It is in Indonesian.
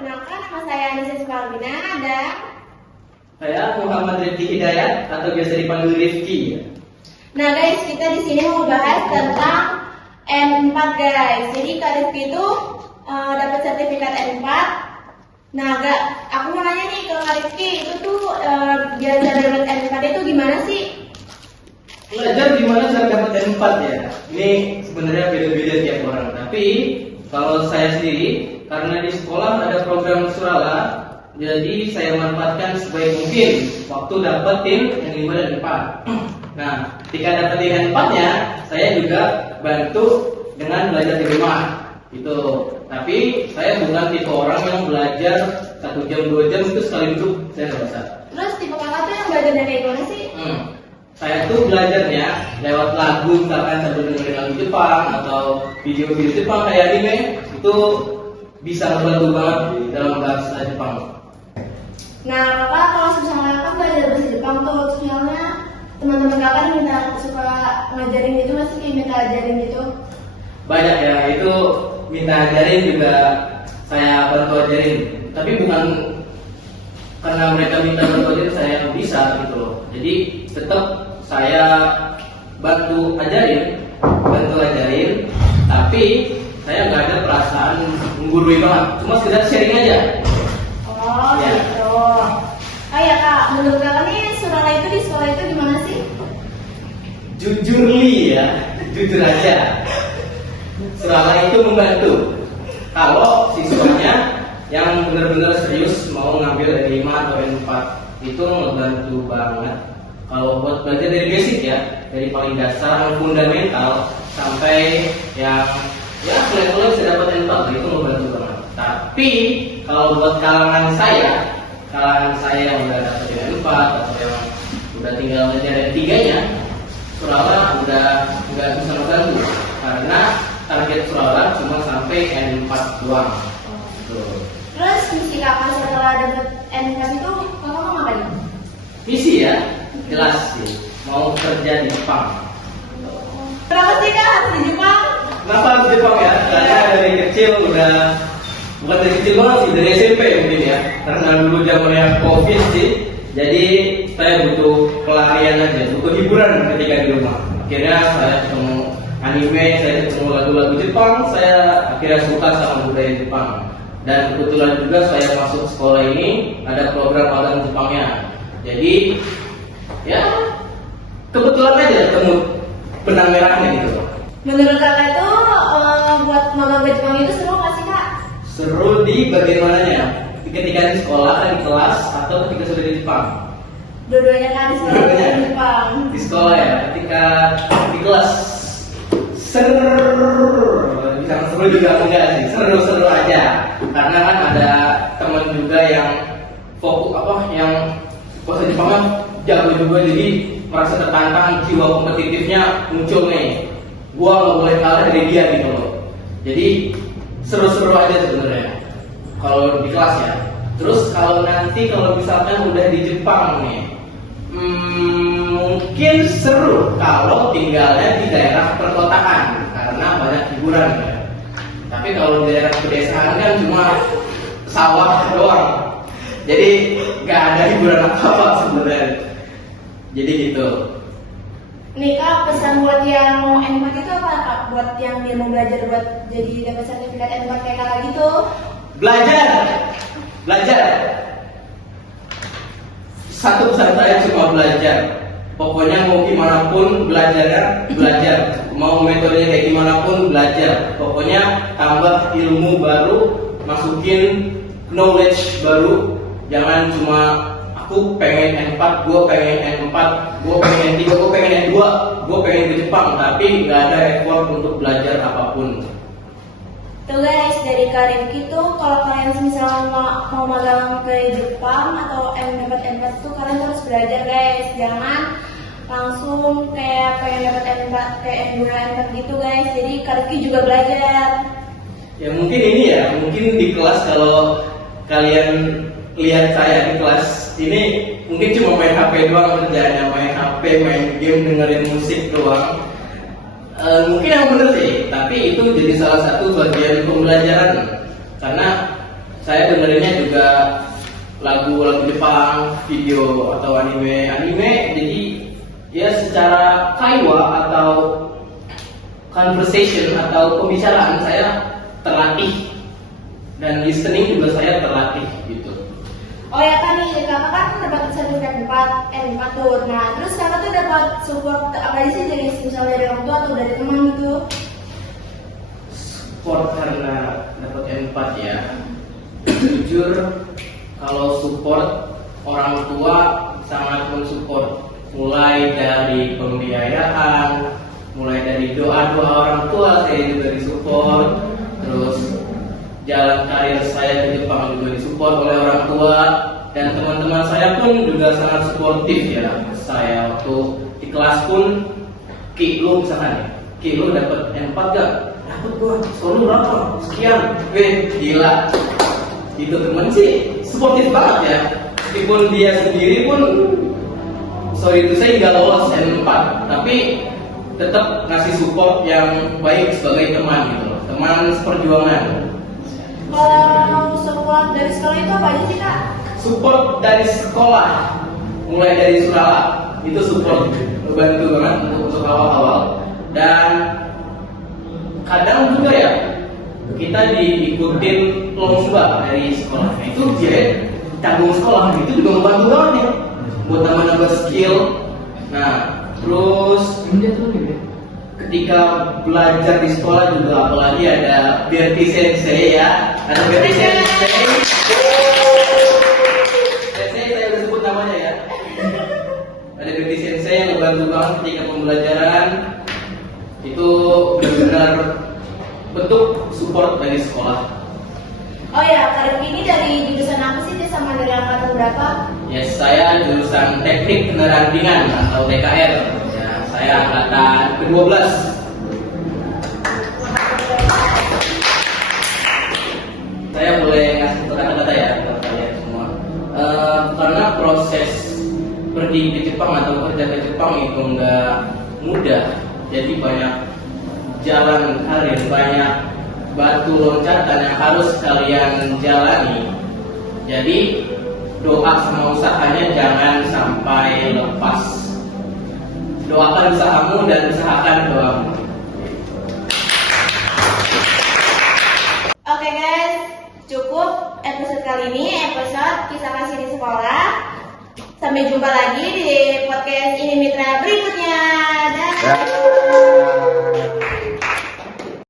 Perkenalkan, nama saya Anissa Sukalbina dan Saya Muhammad Rifki Hidayat atau biasa dipanggil Rifki. nah guys, kita di sini mau bahas tentang N4 guys. Jadi Kak Rifki itu dapat sertifikat N4. Nah, aku mau nanya nih ke Kak Rifki, itu tuh belajar dapat N4 itu gimana sih? Belajar gimana cara dapat N4 ya? Ini sebenarnya beda-beda tiap orang. Tapi kalau saya sendiri, karena di sekolah ada program Surala, jadi saya manfaatkan sebaik mungkin waktu dapetin N5 dan N4. Nah, ketika dapetin N4-nya, saya juga bantu dengan belajar di rumah. Itu. Tapi saya bukan tipe orang yang belajar 1 jam 2 jam itu sekali duduk, saya nggak bisa. Terus tipe kakak tuh yang belajar dari gimana sih? Saya tuh belajarnya lewat lagu, misalkan sambil dengerin lagu Jepang atau video-video Jepang kayak anime, itu bisa membantu banget dalam bahasa Jepang. Nah, kakak kalau misalnya kakak belajar bahasa Jepang tuh, misalnya teman-teman kakak minta suka ngajarin gitu, masih kayak minta ajarin gitu. Banyak ya, itu minta ajarin juga saya bantu ajarin. Tapi bukan karena mereka minta bantu ajarin saya bisa gitu loh. Jadi tetap saya bantu ajarin, tapi saya nggak ada perasaan menggurui banget, cuma sekedar sharing aja. Oh Ya. gitu. Oh ya kak, menurut kakak nih Surala itu di sekolah itu gimana sih? Jujur ya, jujur aja. Surala itu membantu. Kalau siswanya yang benar-benar serius mau ngambil N5 atau N4 itu membantu banget. Kalau buat belajar dari basic ya, dari paling dasar, fundamental sampai yang levelnya bisa dapat N4 itu membantu banget. Tapi kalau buat kalangan saya yang udah dapat N4 atau yang udah tinggal belajar N3-nya, Surala udah nggak bisa membantu karena target Surala cuma sampai N4 doang. Terus misi kakak setelah dapat N4 itu kakak mau ngapain? Misi ya, jelas sih, mau kerja di Jepang. Kenapa sih kak harus di Jepang? Kenapa harus di Jepang ya? Karena dari kecil bukan dari kecil banget sih, dari SMP mungkin ya. Karena dulu zamannya COVID sih, jadi saya butuh pelarian aja, butuh hiburan ketika di rumah. Akhirnya saya ketemu anime, saya ketemu lagu-lagu Jepang, saya akhirnya suka sama budaya Jepang. Dan kebetulan juga saya masuk sekolah ini ada program magang Jepangnya. Jadi ya kebetulan aja ketemu benang merahnya gitu. Menurut kakak itu buat magang ke Jepang itu seru nggak sih kak? Seru di bagian mananya? Ketika di sekolah, di kelas, atau ketika sudah di Jepang? Dua-duanya kan di sekolah Dua-duanya. di Jepang. Di sekolah ya, ketika di kelas seru juga enggak sih, seru-seru aja. Karena kan ada teman juga yang yang bahasa Jepangnya jago juga, jadi merasa tertantang, jiwa kompetitifnya muncul nih. Gua nggak boleh kalah dari dia gitu loh. Jadi seru-seru aja sebenarnya kalau di kelas ya. Terus kalau misalkan udah di Jepang nih, mungkin seru kalau tinggalnya di daerah perkotaan karena banyak hiburan ya. Tapi kalau di daerah pedesaan kan cuma sawah doang, jadi nggak ada hiburan apa-apa sebenarnya. Jadi gitu. Nih kak, pesan buat yang mau N4 itu apa kak? Buat yang dia mau belajar buat jadi dapat sertifikat N4 kayak kakak gitu? Belajar. Satu pesan saya cuma belajar. Pokoknya mau gimana pun belajar. Mau metodenya kayak gimana pun belajar. Pokoknya tambah ilmu baru, masukin knowledge baru. Jangan cuma aku pengen N4, gue pengen N4, gue pengen N3, gue pengen N2, gue pengen ke Jepang, tapi nggak ada effort untuk belajar apapun. Tuh guys, dari Kak Rifki tuh kalau kalian misalnya mau magang ke Jepang atau dapat N4 tuh kalian harus belajar guys. Jangan langsung kayak pengen dapat N4 kayak N2, N4 gitu guys. Jadi Kak Rifki juga belajar. Ya mungkin di kelas kalau kalian lihat saya di kelas ini mungkin cuma main HP doang kerjanya, main HP, main game, dengerin musik doang. Mungkin yang benar sih, tapi itu jadi salah satu bagian pembelajaran karena saya dengerinnya juga lagu-lagu Jepang, video atau anime. Jadi ya secara kaiwa atau conversation atau pembicaraan saya terlatih, dan listening juga saya terlatih gitu. Oh ya kan nih, kakak kan dapat sertifikat 4 tuh. Nah, terus kakak tuh dapat support apa aja sih dari misalnya dari orang tua atau dari teman gitu? Support karena dapat N4 ya. Jujur, kalau support orang tua sangat mensupport, mulai dari pembiayaan, mulai dari doa-doa orang tua saya juga disupport, terus jalan karir saya di Jepang juga disupport oleh orang tua, dan teman-teman saya pun juga sangat suportif ya. Saya waktu di kelas pun, Ki lu misalkan ya, Ki lu dapat N4 gak? Dapat gua, selalu berapa? Sekian, gila. Itu teman sih suportif banget ya. Meskipun dia sendiri pun sorry itu saya nggak lolos N4, tapi tetap ngasih support yang baik sebagai teman gitu loh, teman seperjuangan. Kalau support dari sekolah itu apa aja sih kak? Support dari sekolah, mulai dari Surala, itu support bantu banget untuk awal-awal. Dan kadang juga ya kita diikutin lomba dari sekolah. Nah, itu dia tanggung sekolah, itu juga membantu banget ya buat nambah-nambah skill. Nah, terus ketika belajar di sekolah juga, apalagi ada Berti Sensei ya, ada Berti Sensei. Sensei saya udah sebut namanya ya. Ada Berti Sensei yang membantu banget ketika pembelajaran. Itu benar-benar bentuk support dari sekolah. Oh ya, Kak ini dari jurusan apa sih sama dari angkatan berapa? Ya, saya jurusan Teknik Kendaraan Ringan atau TKR. Ya, saya angkatan ke-12. Saya boleh ngasih kata-kata ya buat kalian semua. Karena proses pergi ke Jepang atau kerja ke Jepang itu nggak mudah. Jadi banyak jalan karir, banyak batu loncatan yang harus kalian jalani. Jadi doa sama usahanya jangan sampai lepas. Doakan usahamu dan usahakan doamu. Oke guys, cukup episode kali ini, episode kisah kasih di sekolah. Sampai jumpa lagi di podcast ini Mitra berikutnya. Dadah.